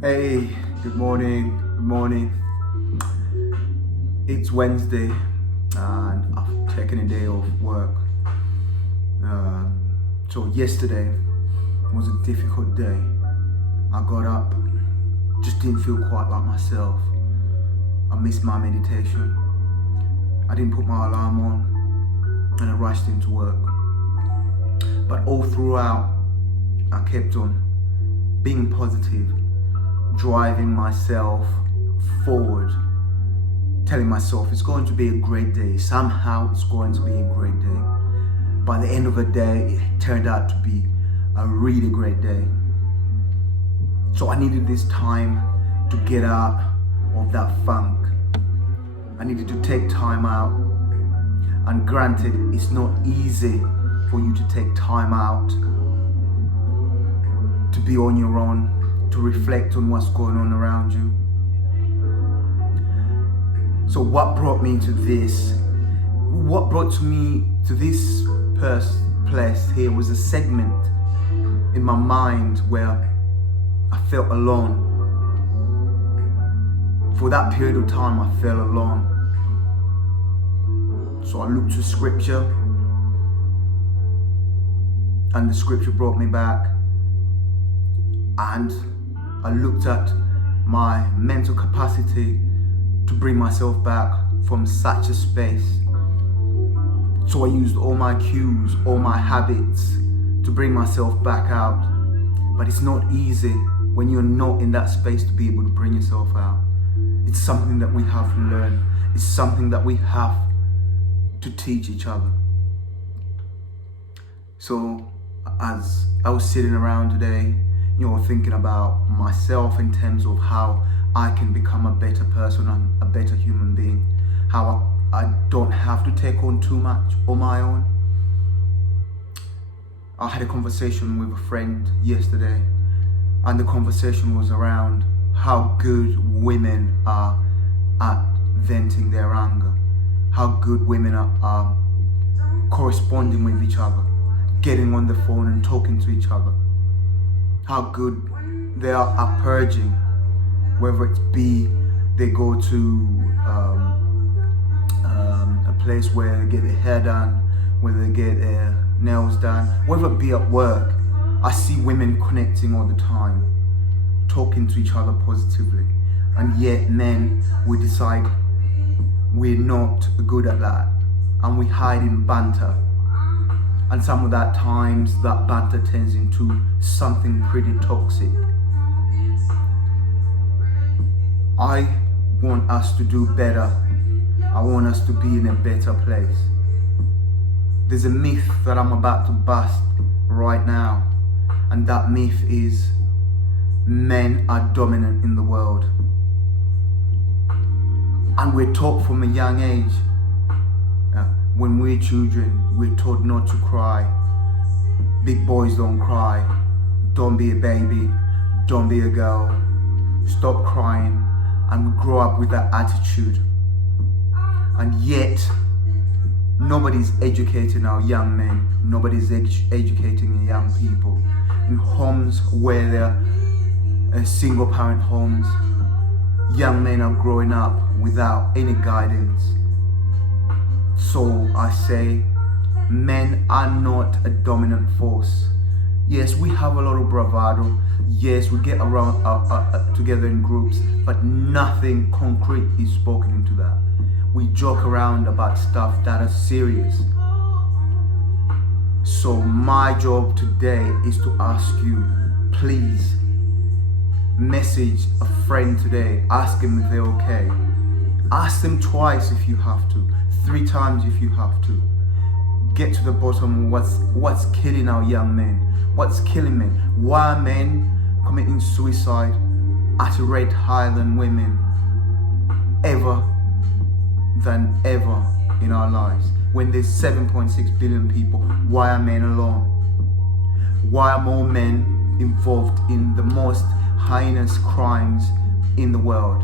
Hey, good morning, good morning. It's Wednesday and I've taken a day off work. So yesterday was a difficult day. I got up, just didn't feel quite like myself. I missed my meditation. I didn't put my alarm on and I rushed into work. But all throughout, I kept on being positive, driving myself forward, telling myself it's going to be a great day. Somehow it's going to be a great day. By the end of the day, it turned out to be a really great day. So I needed this time to get out of that funk. I needed to take time out. And granted, it's not easy for you to take time out to be on your own, to reflect on what's going on around you. So what brought me to this? What brought me to this place here was a segment in my mind where I felt alone. For that period of time, I felt alone. So I looked to scripture, and the scripture brought me back, and I looked at my mental capacity to bring myself back from such a space. So I used all my cues, all my habits to bring myself back out. But it's not easy when you're not in that space to be able to bring yourself out. It's something that we have to learn. It's something that we have to teach each other. So as I was sitting around today, thinking about myself in terms of how I can become a better person and a better human being, how I don't have to take on too much on my own. I had a conversation with a friend yesterday, and the conversation was around how good women are at venting their anger, how good women are corresponding with each other, getting on the phone and talking to each other, how good they are at purging, whether it be they go to a place where they get their hair done, whether they get their nails done, whether it be at work. I see women connecting all the time, talking to each other positively, and yet men, we decide we're not good at that, and we hide in banter. And some of that times that banter turns into something pretty toxic. I want us to do better. I want us to be in a better place. There's a myth that I'm about to bust right now, and that myth is men are dominant in the world. And we're taught from a young age, when we're children, we're taught not to cry. Big boys don't cry. Don't be a baby. Don't be a girl. Stop crying. And we grow up with that attitude. And yet, nobody's educating our young men. Nobody's educating young people. In homes where they're single parent homes, young men are growing up without any guidance. So I say, men are not a dominant force. Yes, we have a lot of bravado. Yes, we get around together in groups, but nothing concrete is spoken into that. We joke around about stuff that are serious. So my job today is to ask you, please message a friend today, ask them if they're okay. Ask them twice if you have to, 3 times if you have to. Get to the bottom of what's killing our young men. What's killing men? Why are men committing suicide at a rate higher than women ever in our lives? When there's 7.6 billion people, why are men alone? Why are more men involved in the most heinous crimes in the world?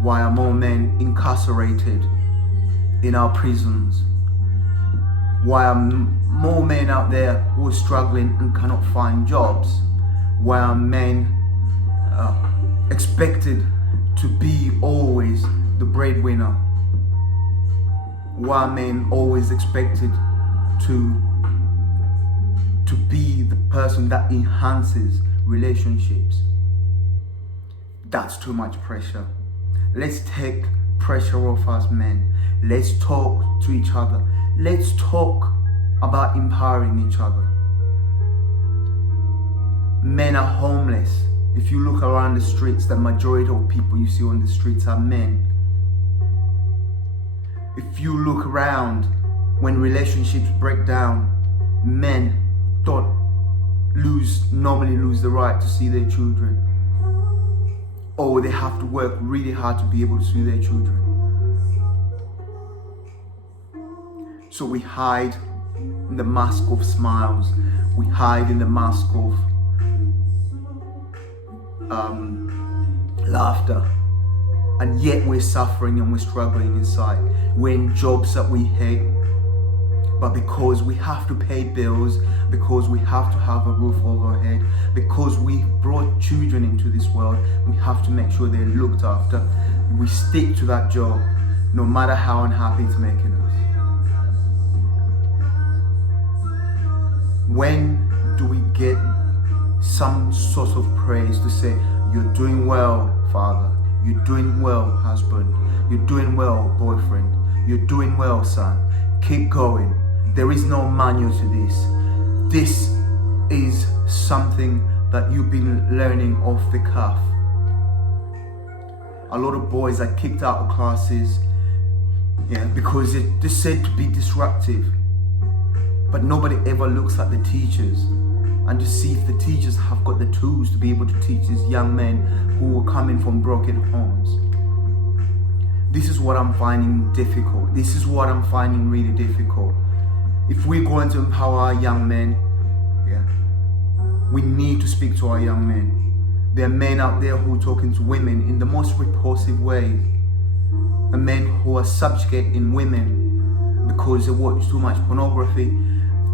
Why are more men incarcerated in our prisons? Why are more men out there who are struggling and cannot find jobs? Why are men expected to be always the breadwinner, while men always expected to be the person that enhances relationships. That's too much pressure. Let's take pressure off us men. Let's talk to each other. Let's talk about empowering each other. Men are homeless. If you look around the streets, the majority of people you see on the streets are men. If you look around, when relationships break down, men don't normally lose the right to see their children. Or they have to work really hard to be able to see their children. So we hide in the mask of smiles. We hide in the mask of laughter. And yet we're suffering and we're struggling inside. We're in jobs that we hate. But because we have to pay bills, because we have to have a roof over our head, because we brought children into this world, we have to make sure they're looked after. We stick to that job, no matter how unhappy it's making us. When do we get some sort of praise to say, you're doing well, father, you're doing well, husband, you're doing well, boyfriend, you're doing well, son, keep going. There is no manual to this. This is something that you've been learning off the cuff. A lot of boys are kicked out of classes, because they're said to be disruptive. But nobody ever looks at the teachers and to see if the teachers have got the tools to be able to teach these young men who are coming from broken homes. This is what I'm finding difficult. This is what I'm finding really difficult. If we're going to empower our young men, we need to speak to our young men. There are men out there who are talking to women in the most repulsive way. And men who are subjugating women because they watch too much pornography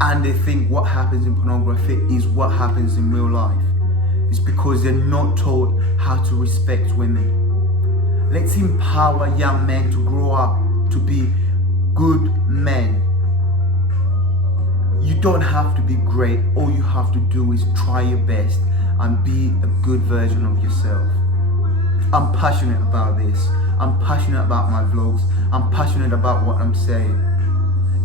and they think what happens in pornography is what happens in real life. It's because they're not taught how to respect women. Let's empower young men to grow up to be good men. You don't have to be great. All you have to do is try your best and be a good version of yourself. I'm passionate about this. I'm passionate about my vlogs. I'm passionate about what I'm saying.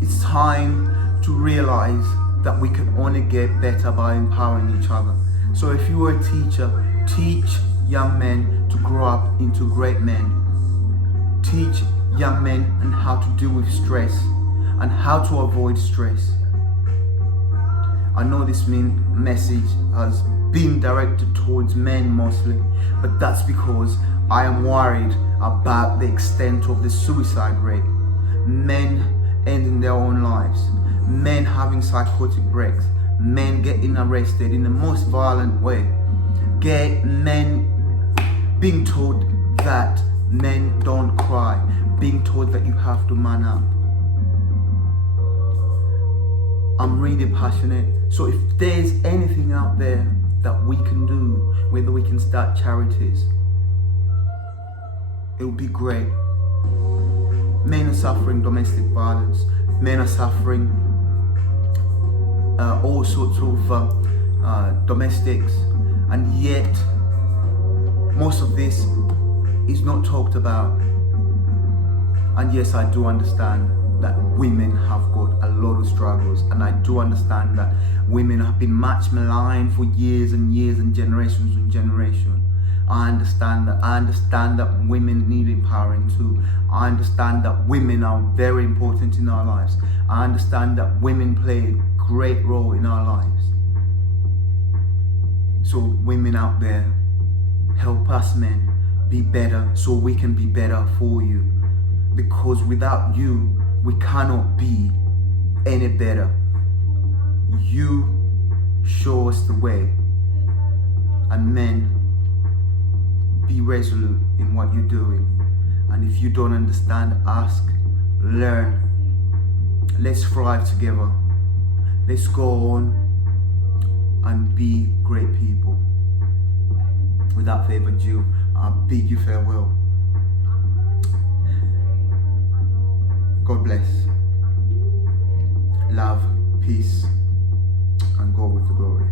It's time to realize that we can only get better by empowering each other. So if you are a teacher, teach young men to grow up into great men. Teach young men on how to deal with stress and how to avoid stress. I know this message has been directed towards men mostly, but that's because I am worried about the extent of the suicide rate. Men ending their own lives, men having psychotic breaks, men getting arrested in the most violent way, men being told that men don't cry, being told that you have to man up. I'm really passionate. So if there's anything out there that we can do, whether we can start charities, it would be great. Men are suffering domestic violence. Men are suffering all sorts of domestics, and yet most of this is not talked about. And yes, I do understand that women have got a lot of struggles, and I do understand that women have been much maligned for years and years and generations and generations. I understand that women need empowering too. I understand that women are very important in our lives. I understand that women play a great role in our lives. So women out there, help us men be better so we can be better for you. Because without you, we cannot be any better. You show us the way. And men, be resolute in what you're doing. And if you don't understand, ask, learn. Let's thrive together. Let's go on and be great people. Without further ado, I bid you farewell. God bless. Love, peace, and go with the glory.